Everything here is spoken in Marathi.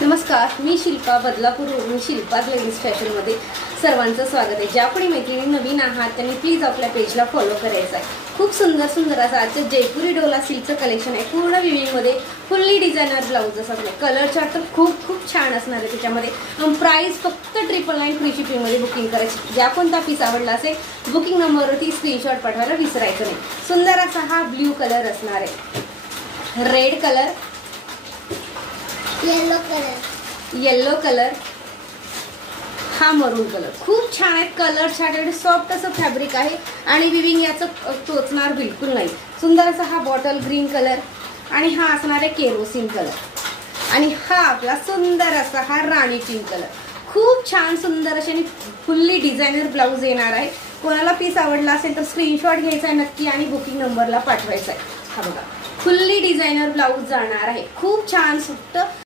नमस्कार, मी शिल्पा बदलापूरवरून शिल्पा लेडीज फॅशनमध्ये सर्वांचं स्वागत आहे। ज्या कोणी मैत्रिणी नवीन आहात त्यांनी प्लीज आपल्या पेजला फॉलो करायचं आहे। खूप सुंदर सुंदर असं आजचं जयपुरी डोला सिल्कचं कलेक्शन आहे। पूर्ण विविंग मध्ये फुल्ली डिझायनर ब्लाउज असणार। कलर चार्ट तर खूप छान असणार आहे त्याच्यामध्ये। प्राइस फक्त 999 फ्री शिपिंग मध्ये बुकिंग करायची। ज्या कोणता पीस आवडला असेल बुकिंग नंबरवरती स्क्रीनशॉट पाठवायला विसरायचं नाही। सुंदर असा हा ब्ल्यू कलर असणार आहे, रेड कलर, येलो कलर, हा मरून कलर। खूप छान आहे कलर चार्ट, सॉफ्ट असं फॅब्रिक आहे आणि विविंग याचं टोचणार बिलकुल नाही। सुंदर असा हा बॉटल ग्रीन कलर आणि हा असणार आहे केरोसिन कलर आणि हा आपला सुंदर असा हा राणी पिंक कलर। खूप छान सुंदर अशी फुल्ली डिझायनर ब्लाउज येणार आहे। कोणाला पीस आवडला असेल तर स्क्रीनशॉट घ्यायचा आहे नक्की आणि बुकिंग नंबरला पाठवायचा आहे। हा बघा फुल्ली डिझायनर ब्लाउज जाणार आहे। खूप छान सुट्ट